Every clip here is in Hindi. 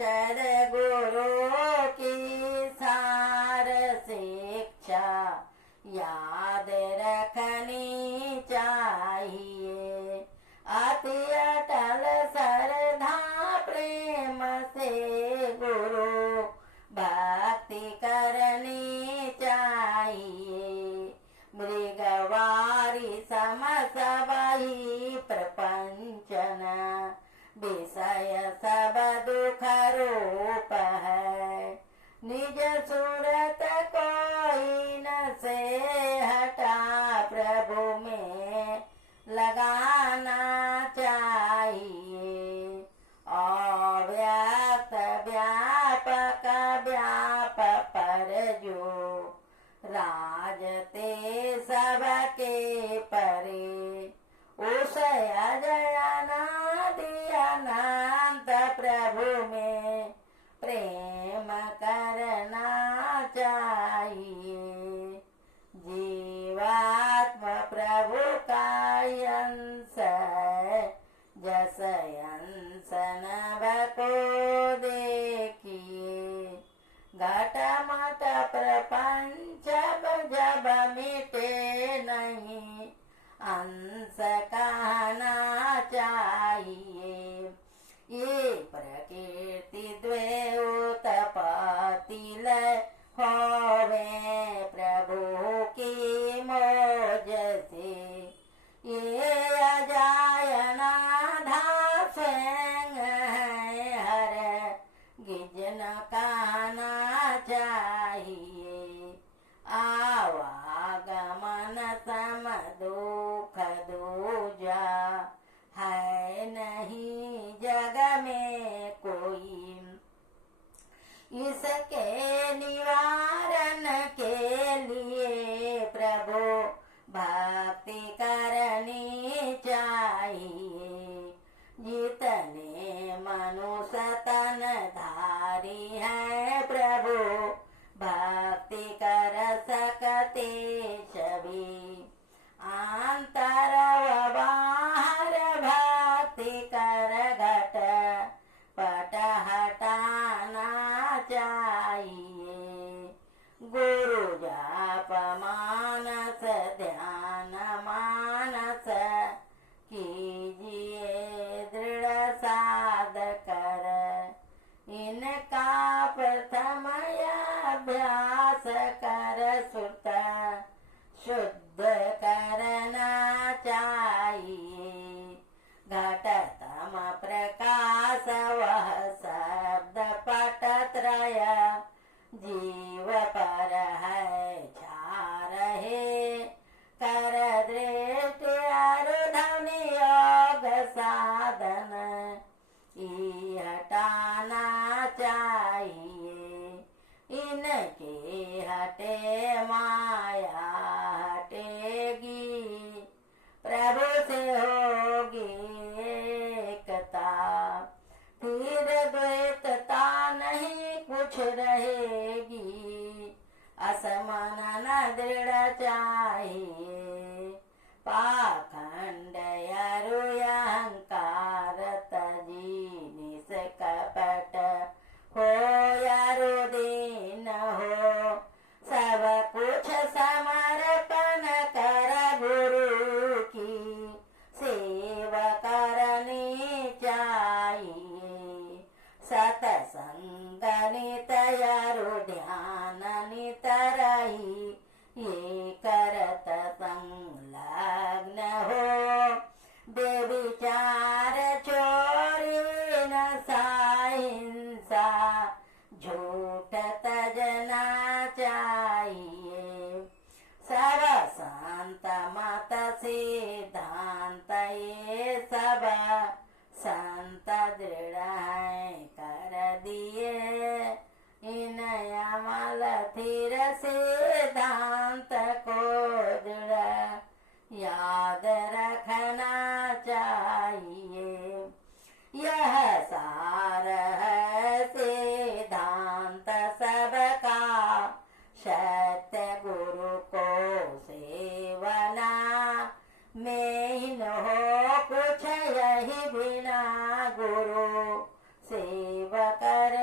सद्गुरु की सार शिक्षा याद रखनी चाहिए। अति अटल श्रद्धा प्रेम से गुरु भक्ति करनी चाहिए। मृगवारी सम सबहि प्रपंचन विषय सब दुख रूप है। निज सूरत कोई न से हटा प्रभु में लगाना चाहिए। अव्यक्त व्यापक व्याप पर जो राजते सबके परे। उस अजयनादि अनंत प्रभु में प्रेम करना चाहिए। जीवात्मा प्रभु का अंश है, जस अंश नभ को देखिए। घट मट प्रपंच जब मिटे नहीं, अंश कहना चाहिए। ये प्रकृति द्वे उत्पत्ति होवे प्रभु की मौज से। ये अजायना धा स्वयं है हर गिजन कहना चाहिए। आवागमन सम दुख दूजा है नहीं जग में कोई। इसके निवारण के लिए प्रभु भक्ति करनी चाहिए। जितने मनुष्य तन धारी है प्रभु भक्ति कर सकते सभी। आंतर व बाहर भक्ति कर घट पट हटाना चाहिए। गुरु जाप मानस ध्यान मानस कीजिए दृढ़ साध कर। इनका प्रथम अभ्यास कर सुत शुद्ध करना चाहिए। घटतम प्रकाश वह शब्द पट त्रय जीव पर है छा रहे। कर दृष्टि अरुधनि योग साधन ई हटाना चाहिए। इनके हटे माया हटेगी, प्रभु से होगी एकता। फिर द्वैतता नहीं कुछ रहेगी, असमान दृढ़ चाहिए। पाखंड अरु अहंकार तजी निष्कपट हो अरु दीन हो। सब कुछ समर्पण कर गुरु की सेवा करनी चाहिए। सतसंग नित अरु ध्यान नित रही, ये करत संलग्न हो। बेविचार चोरी नशा हिंसा झूठ तजना चाहिए। सब संत मत सिद्धांत ये सब संत दृढ़ कर दिए। इन अमल थिर सिद्धांत को दृढ़ याद रखना चाहिए। यह सार है सिद्धांत सबका, सत्य गुरु को सेवना। में न हो कुछ यही बिना गुरु सेवा कर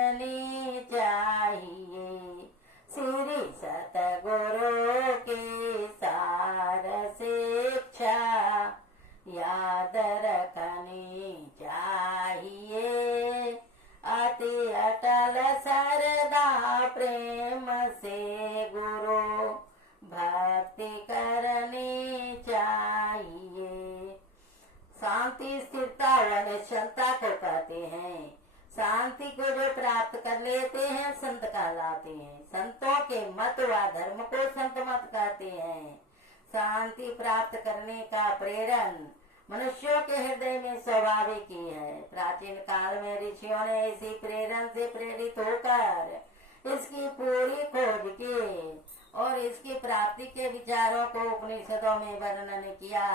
स्थिरता व निश्चलता को कहते हैं। शांति को जो प्राप्त कर लेते हैं संत कहलाते हैं। संतों के मत व धर्म को संत मत कहते हैं। शांति प्राप्त करने का प्रेरण मनुष्यों के हृदय में स्वाभाविक ही है। प्राचीन काल में ऋषियों ने इसी प्रेरण से प्रेरित होकर इसकी पूरी खोज की और इसकी प्राप्ति के विचारों को उपनिषदों में वर्णन किया।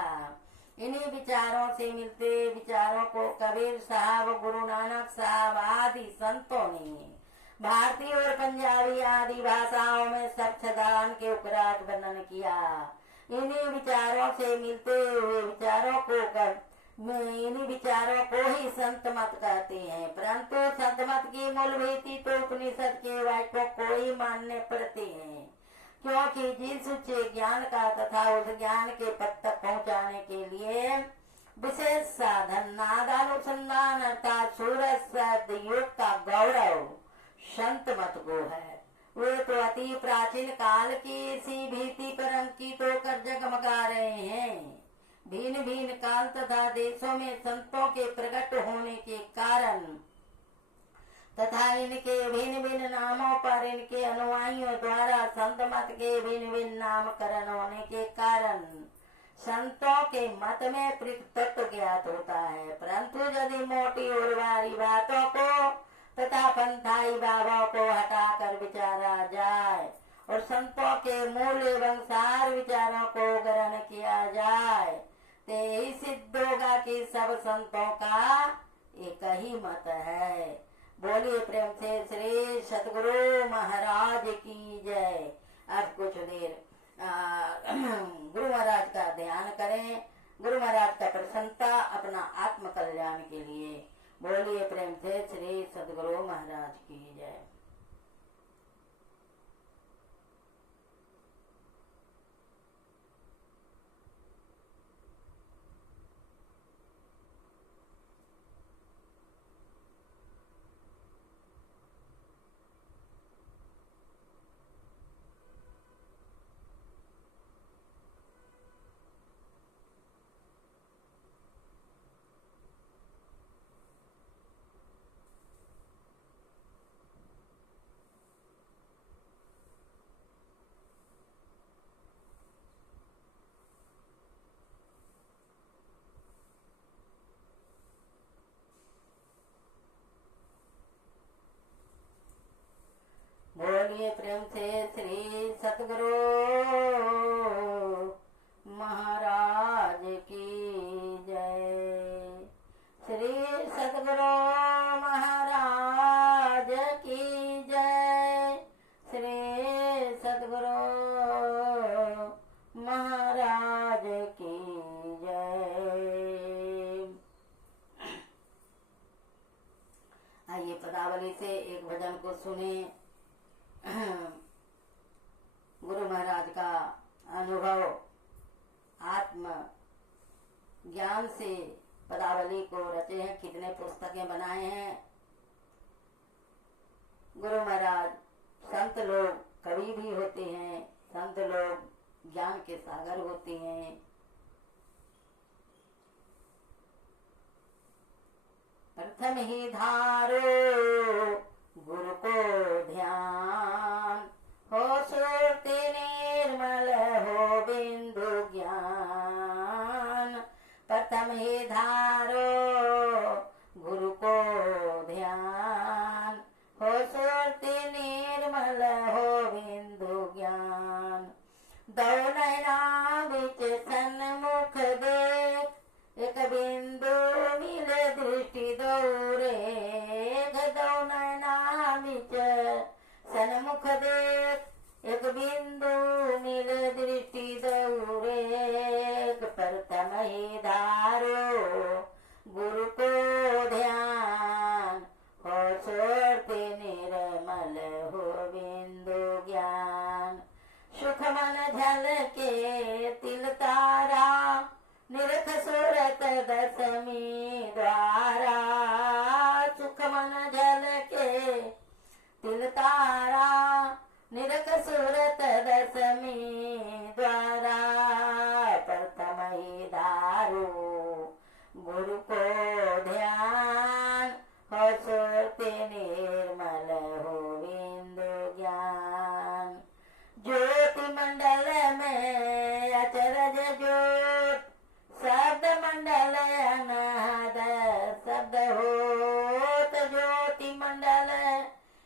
इन्हीं विचारों से मिलते विचारों को कबीर साहब, गुरु नानक साहब आदि संतों ने भारतीय और पंजाबी आदि भाषाओं में सप्तदान के उपरांत वर्णन किया। इन्हीं विचारों से मिलते हुए इन्हीं विचारों को ही संत मत कहते हैं। परंतु संत मत की मूल भीति तो उपनिषद के वाक्यों को ही मानने पड़ते हैं, क्योंकि जिस उच्च ज्ञान का तथा उस ज्ञान के पद तक पहुँचाने के लिए विशेष साधन नादानुसंधान अर्थात सूरज योग का गौरव संत मत को है। वे तो अति प्राचीन काल की इसी भीति पर अंकित होकर जगमगा रहे हैं। भिन्न भिन्न काल तथा देशों में संतों के प्रकट होने के कारण तथा इनके भिन्न भिन्न नामों पर इनके अनुयायियों द्वारा संत मत के भिन्न भिन्न नामकरण होने के कारण संतों के मत में तत्व ज्ञात होता है। परंतु यदि मोटी और भारी बातों को तथा पंथाई बाबा को हटाकर विचारा जाए और संतों के मूल एवं सार विचारों को ग्रहण किया जाए तो यही सिद्ध होगा कि सब संतों का एक ही मत है। बोलिए प्रेम से श्री सतगुरु महाराज की जय। अब कुछ देर गुरु महाराज का ध्यान करें, गुरु महाराज का प्रसन्नता अपना आत्म कल्याण के लिए। बोलिए प्रेम से श्री सतगुरु महाराज की जय। बोलिए प्रेम से श्री सतगुरु महाराज की जय। श्री सतगुरु महाराज की जय। श्री सतगुरु महाराज की जय। आइए पदावली से एक भजन को सुने। गुरु महाराज का अनुभव आत्म ज्ञान से पदावली को रचे हैं, कितने पुस्तकें बनाए हैं। गुरु महाराज संत लोग कवि भी होते हैं, संत लोग ज्ञान के सागर होते हैं। प्रथम ही धारो गुरु को ध्यान, हो सुरति निर्मल हो बिंदु ज्ञान। प्रथम ही धारो गुरु को ध्यान, हो सुरति निर्मल हो बिंदु ज्ञान। दो नैना बिच सन्मुख देख, एक बिंदु मिले दृष्टि दौरे। दो नैना बिच सन्मुख देख, एक बिंदु मिले दृष्टि दौरे। प्रथम ही धारो गुरु को ध्यान, हो सुरति निर्मल हो बिंदु ज्ञान। सुख मन झलके तिल तारा, निरख सूरत दशमी द्वारा। सुख मन झलके तिल तारा, निरख सूरत दशमी द्वारा। प्रथम ही धारो गुरु को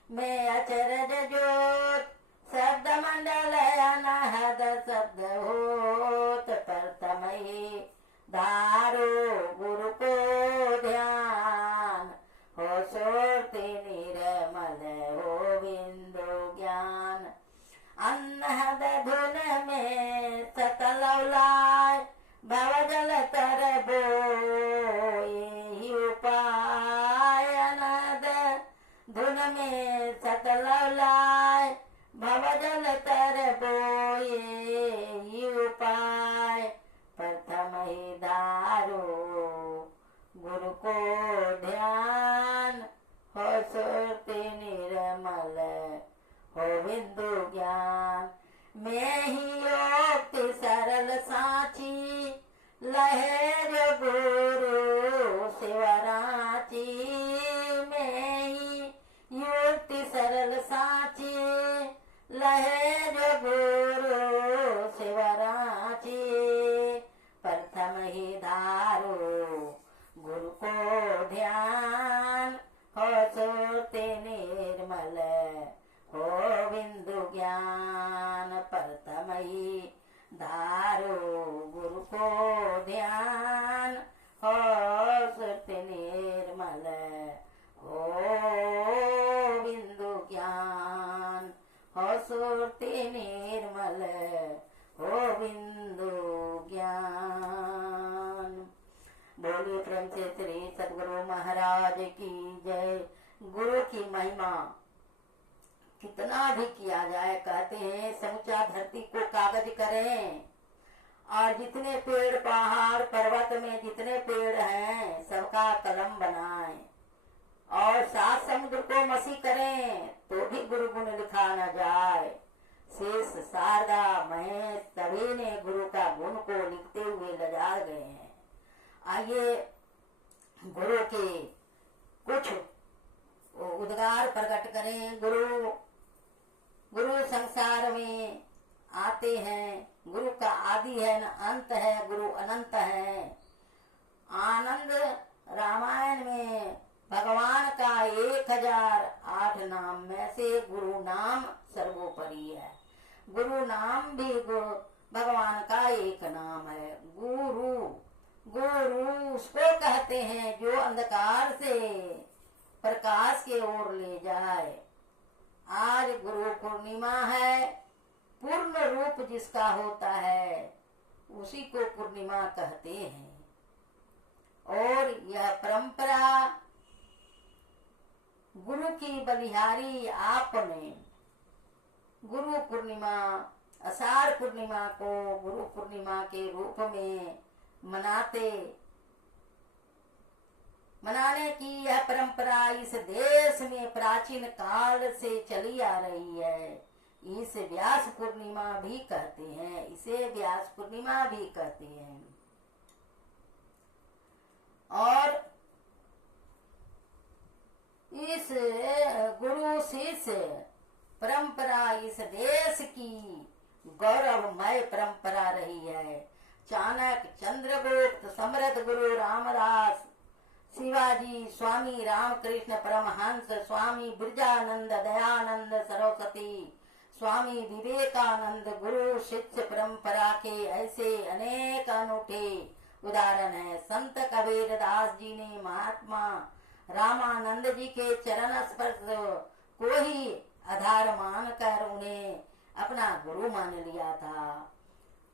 में अचरज ज्योत शब्द मंडल अनाहद शब्द होत प्रथम ही धारो गुरु को ध्यान हो सुरति निर्मल हो बिंदु ज्ञान अनहद धुन में सतलौलाय भवजल तरबो यही उपाय अनहद धुन में सतलौलाय भवजल तरबो यही उपाय प्रथम ही दारो गुरु को ध्यान हो सुरति निर्मल हो बिंदु ज्ञान मैं ही योक्ति सरल साची लहर गुरु शिवराची मैं ही युक्ति सरल साची लहर गुरु शिवराची प्रथम ही धारो गुरु को ध्यान हो सुरति निर्मल हो बिंदु ज्ञान प्रथम ही धारो गुरु को ध्यान हो सुरति निर्मल हो बिंदु ज्ञान हो सुरति निर्मल हो बिंदु ज्ञान। बोलिए प्रेम से श्री सद्गुरु महाराज की जय। गुरु की महिमा कितना भी किया जाए, कहते हैं समूचा धरती को कागज करें और जितने पेड़ पहाड़ पर्वत में जितने पेड़ हैं सबका कलम बनाएं और सात समुद्र को मसी करें तो भी गुरु गुण लिखा न जाए। शेष शारदा महेश सभी ने गुरु का गुण को लिखते हुए लजा गए हैं। आइए गुरु के कुछ उद्गार प्रकट करें। गुरु संसार में आते हैं, गुरु का आदि है न अंत है, गुरु अनंत है। आनंद रामायण में भगवान का 1008 नाम में से गुरु नाम सर्वोपरि है। गुरु नाम भी भगवान का एक नाम है। गुरु उसको कहते हैं जो अंधकार से प्रकाश के ओर ले जाए। आज गुरु पूर्णिमा है। पूर्ण रूप जिसका होता है उसी को पूर्णिमा कहते हैं। और यह परंपरा गुरु की बलिहारी आपने गुरु पूर्णिमा आषाढ़ पूर्णिमा को गुरु पूर्णिमा के रूप में मनाने की यह परंपरा इस देश में प्राचीन काल से चली आ रही है। इसे व्यास पूर्णिमा भी कहते हैं, इसे व्यास पूर्णिमा भी कहते हैं। और इस गुरु शिष्य परंपरा इस देश की गौरवमय परंपरा रही है। चाणक्य, चंद्रगुप्त, समर्थ गुरु रामदास, शिवाजी, स्वामी रामकृष्ण परमहंस, स्वामी ब्रजानंद, दयानंद सरस्वती, स्वामी विवेकानंद गुरु शिष्य परंपरा के ऐसे अनेक अनूठे उदाहरण हैं। संत कबीर दास जी ने महात्मा रामानंद जी के चरण स्पर्श को ही आधार मानकर उन्हें अपना गुरु मान लिया था।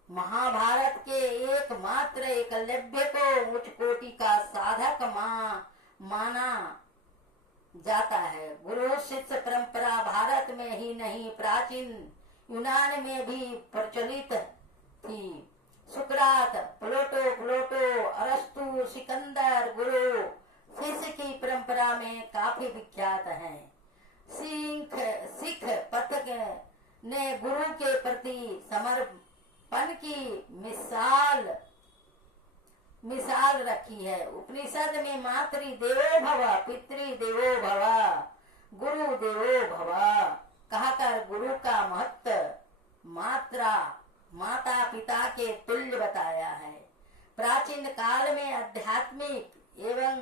महाभारत के एकमात्र एकलव्य को उच्च कोटि का साधक माना जाता है। गुरु शिष्य परंपरा भारत में ही नहीं प्राचीन यूनान में भी प्रचलित थी। सुकरात, प्लेटो, अरस्तु, सिकंदर गुरु शिष्य की परंपरा में काफी विख्यात हैं। सिख पथ ने गुरु के प्रति समर्पण की मिसाल रखी है। उपनिषद में मातृ देवो भव, पितृ देवो भव, गुरु देवो भव कहकर गुरु का महत्व माता पिता के तुल्य बताया है। प्राचीन काल में आध्यात्मिक एवं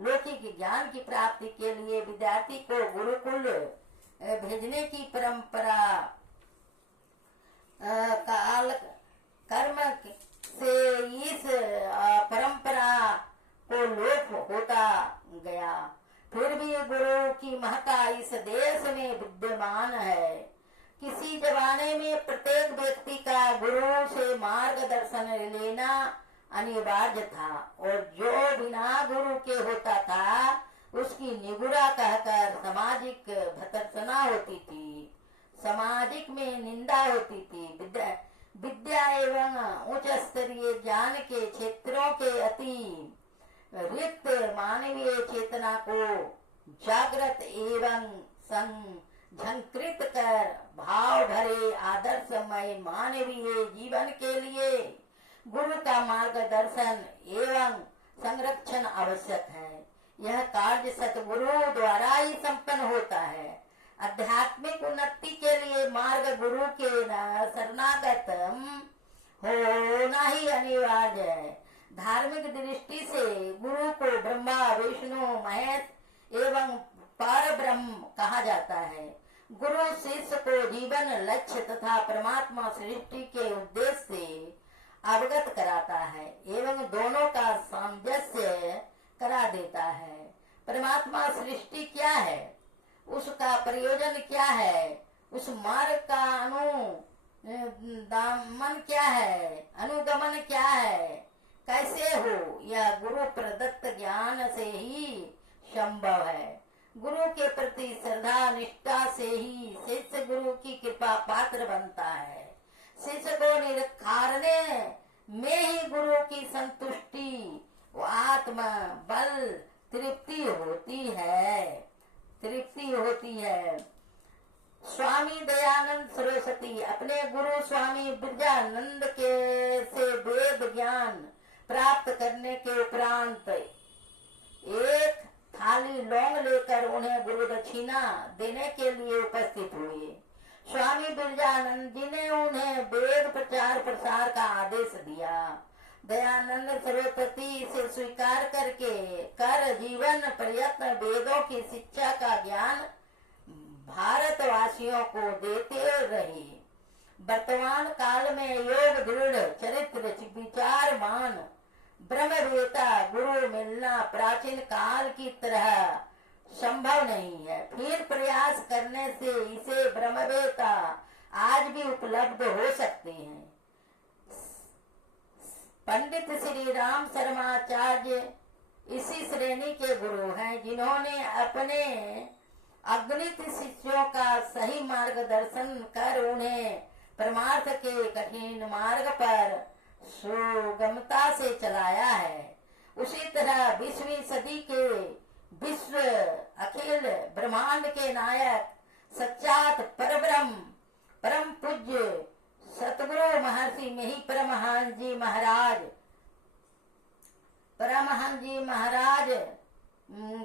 लौकिक ज्ञान की प्राप्ति के लिए विद्यार्थी को गुरुकुल भेजने की परंपरा काल कर्म से इस परंपरा को लोप होता गया। फिर भी गुरु की महत्ता इस देश में विद्यमान है। किसी जमाने में प्रत्येक व्यक्ति का गुरु से मार्गदर्शन लेना अनिवार्य था और जो बिना गुरु के होता था उसकी निगुरा कहकर सामाजिक भर्त्सना होती थी, सामाजिक में निंदा होती थी। विद्या एवं उच्च स्तरीय ज्ञान के क्षेत्रों के अति रिक्त मानवीय चेतना को जागृत एवं झंकृत कर भाव भरे आदर्शमय मानवीय जीवन के लिए गुरु का मार्गदर्शन एवं संरक्षण आवश्यक है। यह कार्य सतगुरु द्वारा ही संपन्न होता है। आध्यात्मिक उन्नति के लिए मार्ग गुरु के शरणागत होना ही अनिवार्य है। धार्मिक दृष्टि से गुरु को ब्रह्मा विष्णु महेश एवं पर ब्रह्म कहा जाता है। गुरु शिष्य को जीवन लक्ष्य तथा परमात्मा सृष्टि के उद्देश्य से अवगत कराता है एवं दोनों का सामंजस्य करा देता है। परमात्मा सृष्टि क्या है, उसका प्रयोजन क्या है, उस मार्ग का अनुगमन क्या है, कैसे हो, यह गुरु प्रदत्त ज्ञान से ही संभव है। गुरु के प्रति श्रद्धा निष्ठा से ही शिष्य गुरु की कृपा पात्र बनता है। शिष्य को निरखारने में ही गुरु की संतुष्टि व आत्मा बल तृप्ति होती है। स्वामी दयानंद सरस्वती अपने गुरु स्वामी बिरजानंद के से वेद ज्ञान प्राप्त करने के उपरांत एक थाली लौंग लेकर उन्हें गुरु दक्षिणा देने के लिए उपस्थित हुए। स्वामी बिरजानंद जी ने उन्हें वेद प्रचार प्रसार का आदेश दिया। दयानंद सरस्वती से स्वीकार कर जीवन प्रयत्न वेदों की शिक्षा का ज्ञान भारतवासियों को देते रहे। वर्तमान काल में योग दृढ़ चरित्र विचारमान ब्रह्मवेता गुरु मिलना प्राचीन काल की तरह संभव नहीं है। फिर प्रयास करने से इसे ब्रह्मवेता आज भी उपलब्ध हो सकते हैं। पंडित श्री राम शर्माचार्य इसी श्रेणी के गुरु हैं, जिन्होंने अपने अगणित शिष्यों का सही मार्गदर्शन कर उन्हें परमार्थ के कठिन मार्ग पर सुगमता से चलाया है। उसी तरह 20वीं सदी के विश्व अखिल ब्रह्मांड के नायक सच्चात परब्रह्म परम पूज्य सतगुरु महर्षि मेही परमहंस जी महाराज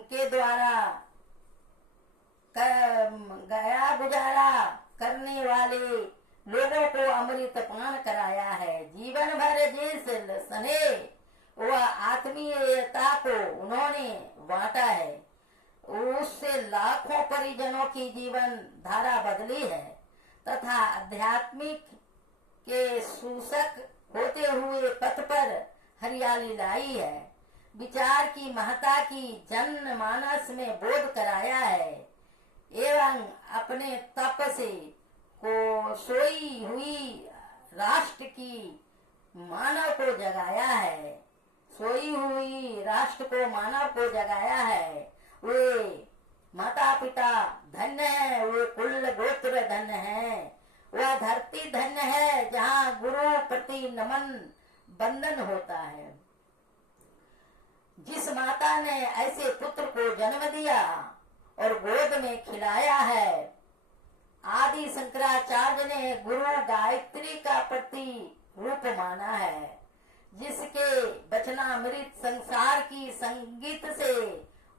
के द्वारा गया गुजारा करने वाले लोगों को अमृत पान कराया है। जीवन भर जिस स्नेह व आत्मीयता को उन्होंने बांटा है, उससे लाखों परिजनों की जीवन धारा बदली है तथा आध्यात्मिक के सूचक होते हुए पथ पर हरियाली लाई है। विचार की महत्ता की जन मानस में बोध कराया है एवं अपने तप से को सोई हुई राष्ट्र की मानव को जगाया है। वे माता पिता धन्य है, वे कुल गोत्र धन्य है, वह धरती धन्य है जहाँ गुरु प्रति नमन बंधन होता है। जिस माता ने ऐसे पुत्र को जन्म दिया और गोद में खिलाया है, आदि शंकराचार्य ने गुरु गायत्री का प्रति रूप माना है, जिसके वचनामृत संसार की संगीत से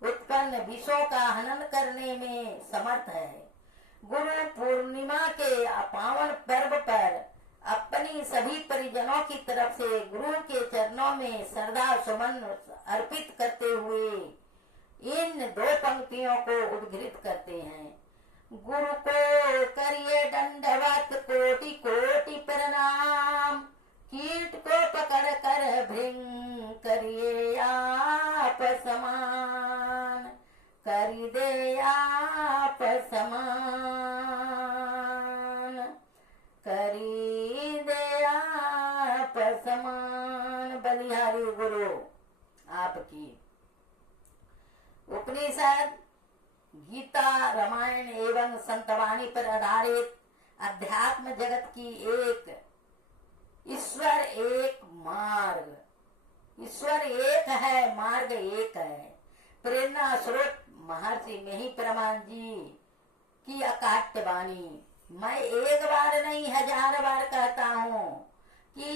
उत्पन्न विषयों का हनन करने में समर्थ है। गुरु पूर्णिमा के पावन पर्व पर अपनी सभी परिजनों की तरफ से गुरु के चरणों में श्रद्धा सुमन अर्पित करते हुए इन 2 पंक्तियों को उद्धृत करते हैं। गुरु को करिए दंडवत कोटि कोटि प्रणाम, कीट को पकड़ कर भृंग करिए आप समान, करी दे आप समान, करी दे आप समान। बलिहारी गुरु आपकी। उपनिषद, गीता, रामायण एवं संतवाणी पर आधारित अध्यात्म जगत की एक ईश्वर एक मार्ग, ईश्वर एक है, मार्ग एक है। प्रेरणा स्रोत महर्षि मेहि परमान जी की अकाट्य वाणी। मैं एक बार नहीं 1000 बार कहता हूँ कि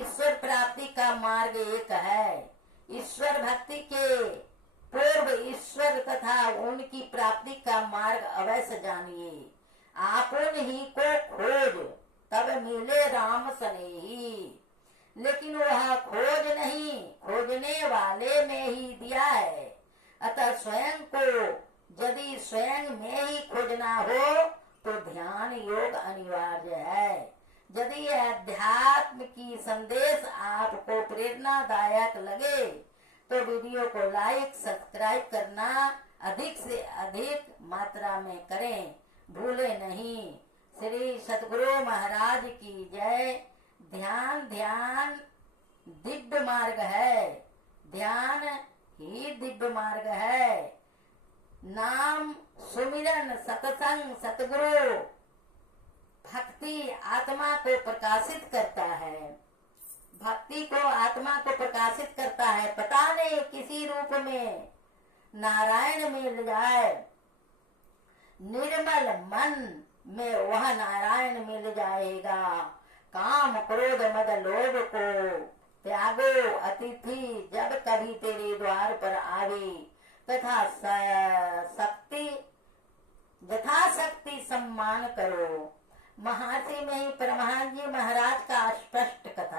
ईश्वर प्राप्ति का मार्ग एक है। ईश्वर भक्ति के पूर्व ईश्वर तथा उनकी प्राप्ति का मार्ग अवश्य जानिए। आपन ही को खोज तब मिले राम सनेही, लेकिन वह खोज नहीं, खोजने वाले में ही दिया है। अतः स्वयं को यदि स्वयं में ही खोजना हो तो ध्यान योग अनिवार्य है। यदि अध्यात्म की संदेश आपको प्रेरणादायक लगे तो वीडियो को लाइक सब्सक्राइब करना अधिक से अधिक मात्रा में करें, भूले नहीं। श्री सतगुरु महाराज की जय। ध्यान ध्यान दिव्य मार्ग है, ध्यान ही दिव्य मार्ग है। नाम सुमिरन सत्संग सतगुरु भक्ति आत्मा को प्रकाशित करता है, भक्ति को आत्मा को प्रकाशित करता है। पता नहीं किसी रूप में नारायण मिल जाए, निर्मल मन में वह नारायण मिल जाएगा। काम क्रोध मद लोभ को त्यागो अतिथि जब कभी तेरे द्वार पर आवे, तथा शक्ति यथाशक्ति सम्मान करो। महर्षि में ही परमहंस जी महाराज का स्पष्ट कथा।